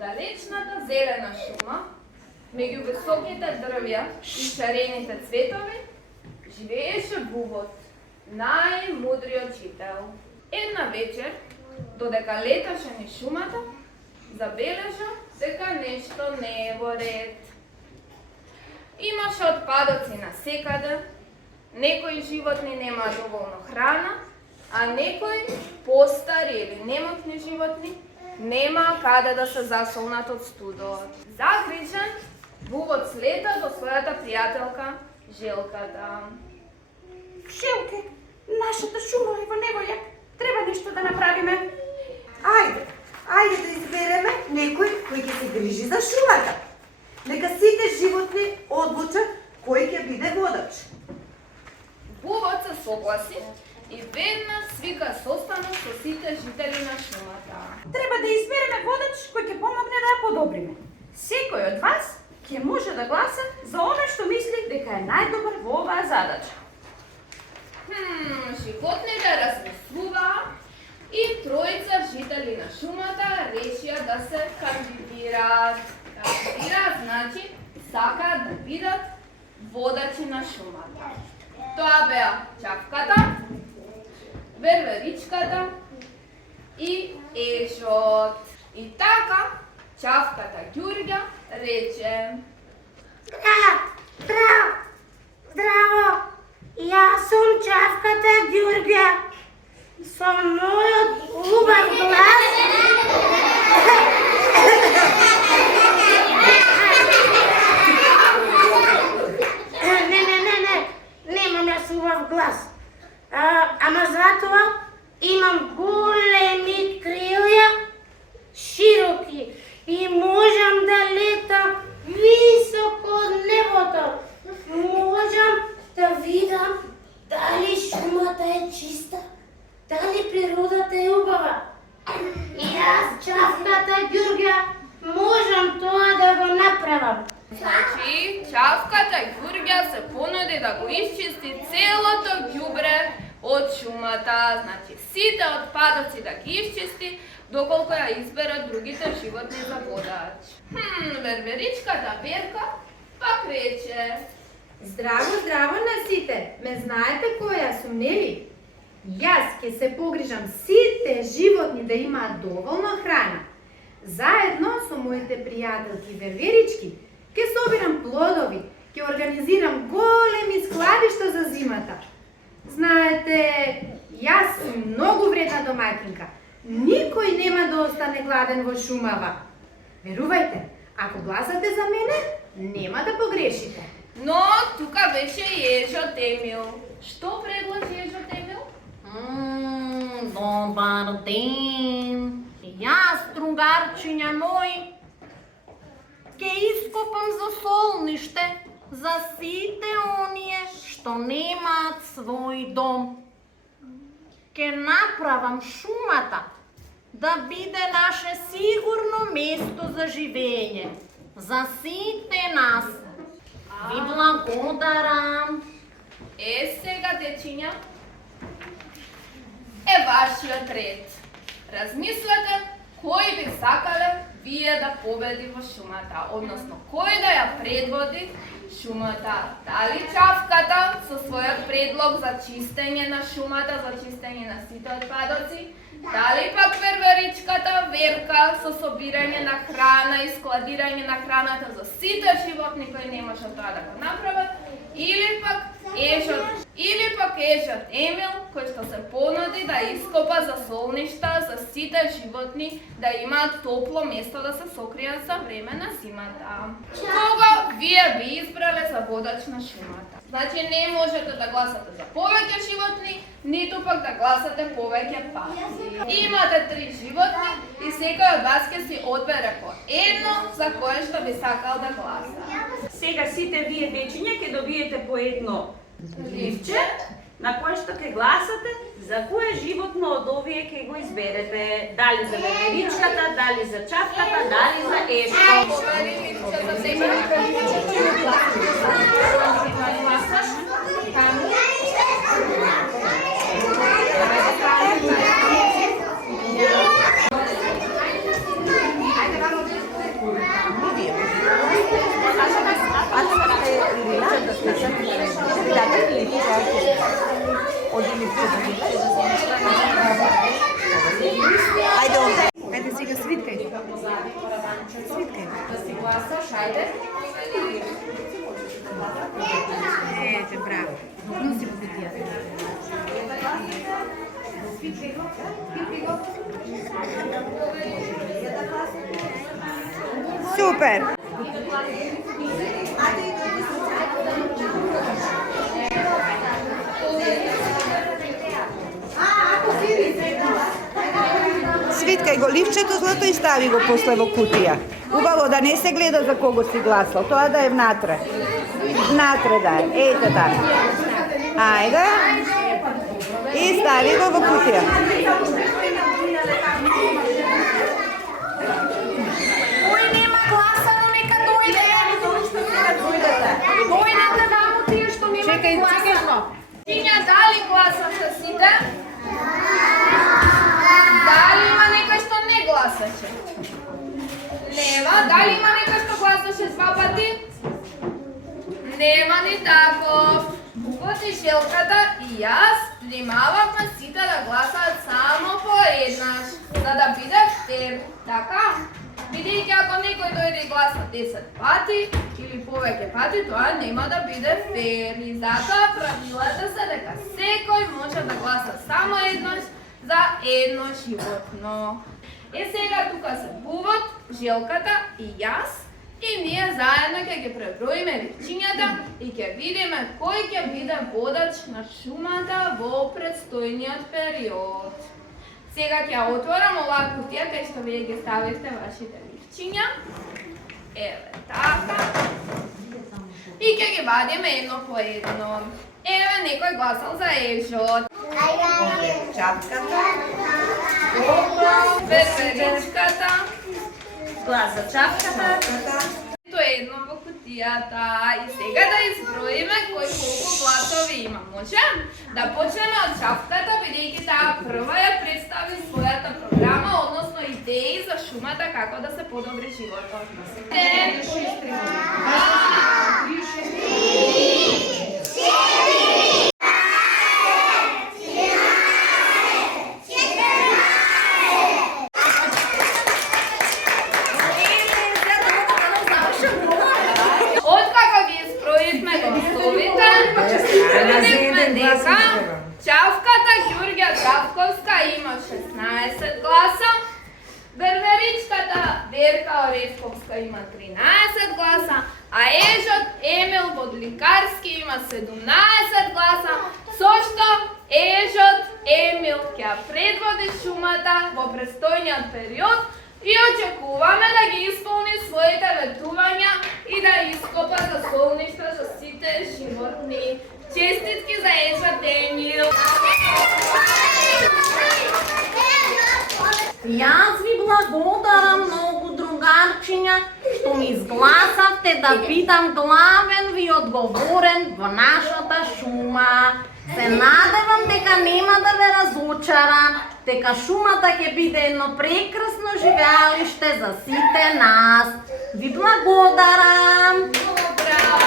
далечната зелена шума, меѓу високите дрвја и шарените цветови, живееше Вувот, најмудриот учител. Една вечер, додека леташе низ шумата, забележа дека нешто не е во ред. Имаше отпадоци насекаде, некои животни немаа доволно храна, а некои постарели немотни животни немаа каде да се засолнат од студот. Загрижен, Вувот слета до својата пријателка Желката. Желке, нашата шума е во неволја. Треба нешто да направиме. Ајде да избереме некој кој ќе се грижи за шумата. Нека сите животни одлучат кој ќе биде водач. Вувот се согласи и веднаш свика состанок со сите жители на шумата. Треба да избереме водач кој ќе помогне да ја подобриме. Секој од вас ќе може да гласа за она што мисли дека е најдобар во оваа задача. Животните размислуваа и тројца жители на шумата решија да се кандидираат. Кандидираат значи сакаат да бидат водачи на шумата. Тоа беа Чавката, Верверичката и Ежот. И така Чавката Ѓурѓа рече: Здраво! Јас сум Чавката Ѓурѓа. Со мојот убав глас немам јас убав глас. Ама затоа имам големи крилја, широки, и можам да летам високо од небото. Можам да видам дали шумата е чиста, дали природата е убава. И јас, Чавката Ѓурѓа, можам тоа да го направам. Значи, Чавката Ѓурѓа се понуди да го исчисти целото ѓубре од шумата. Значи, сите отпадоци да ги исчисти, доколку ја изберат другите животни за водач. Верверичката Верка пак рече: Здраво на сите! Ме знаете која сум, нели? Јас ќе се погрижам сите животни да имаат доволно храна. Заедно со моите пријателки верверички ќе собирам плодови, ќе организирам големи складишта за зимата. Знаете, јас сум многу вредна домаќинка. Никој нема да остане гладен во шумава. Верувајте, ако гласате за мене, нема да погрешите. Но тука беше и Ежот Емил. Што предложи Ежот Емил? Добар ден! Јас, другарчиња мој, ќе ископам засолниште за сите оние што немаат свој дом. Ќе направам шумата да биде наше сигурно место за живење, за сите нас. Ви благодарам. Сега, дечиња, е вашиот ред. Размислете кој би сакале вие да победи во шумата, односно кој да ја предводи шумата. Дали Чавката со својот предлог за чистење на шумата, за чистење на сите отпадоци, дали пак Верверичката Верка со собирање на храна и складирање на храната за сите животни кои не можат тоа да го направат, или пак Ежот Емил, кој што се понуди да ископа засолништа за сите животни да имаат топло место да се сокријат за време на зимата. Кога вие би избрале за водач на шумата? Значи не можете да гласате за повеќе животни, ниту пак да гласате повеќе пати. Имате 3 животни и секој од вас ќе си одбере по едно за кое што би сакал да гласа. Сега сите вие дечиња ќе добиете по едно ливче на кое што ќе гласате за кое животно од овие ќе го изберете. Дали за Верверичката, дали за Чавката, дали за Ежот. Побери ливче за себе. Ајде. Ете, браво. Носи го кутијата. Супер! Свиткај го ливчето злато и стави го после во кутија. Убаво да не се гледа за кого си гласал, тоа да е внатре. Внатре да е, ете така. Ајде. И стави го во кутија. Кој нема гласано, нека дојде. Дојдете ваму тие што нема гласано. Тиња, дали гласаха сите? Дали има некој што не гласаше? Нема. Дали има некој што гласаше 2 пати? Нема ни таков. Бугот и Желката и јас внимававме сите да гласаат само по еднаш, за да биде фер, така? Бидејќи ако некој дојде и гласа 10 пати или повеќе пати, тоа нема да биде фер. И затоа правилата се дека секој може да гласа само еднаш за едно животно. Сега тука се Бувот, Желката и јас, и ние заедно ќе ги преброиме ливчињата и ќе видиме кој ќе биде водач на шумата во предстојниот период. Сега ќе отворам оваа кутија кај што вие ги ставивте вашите ливчиња. Еве така. И ќе ги вадиме едно по едно. Еве некој гласал за ежот. Чапката. Верверичката. Глас за чапката. Тоа е едно во кутијата. И сега да изброиме кој колку гласови има. Може? Да почнеме од чапката, бидејќи таа прва ја представи својата програма, односно идеи за шумата како да се подобри животот. Откако ги изброивме гласовите, видивме дека Чавката Ѓурѓа Чавковска има 16 гласа, Верверичката Верка Оревковска има 13 гласа, а ежот Емил Бодликарски има 17 гласа, со што ежот Емил ќе предводи шумата во престојниот период и очекуваме да ги исполни своите ветувања и да ископа за солништа за сите животни. Честитки за ежот Емил! Јас ви благодарам многу, другарчиња, што ми изгласавте да бидам главен ви одговорен во нашата шума. Се надевам дека нема да ве разочарам, дека шумата ќе биде едно прекрасно живеалиште за сите нас. Ви благодарам! Браво!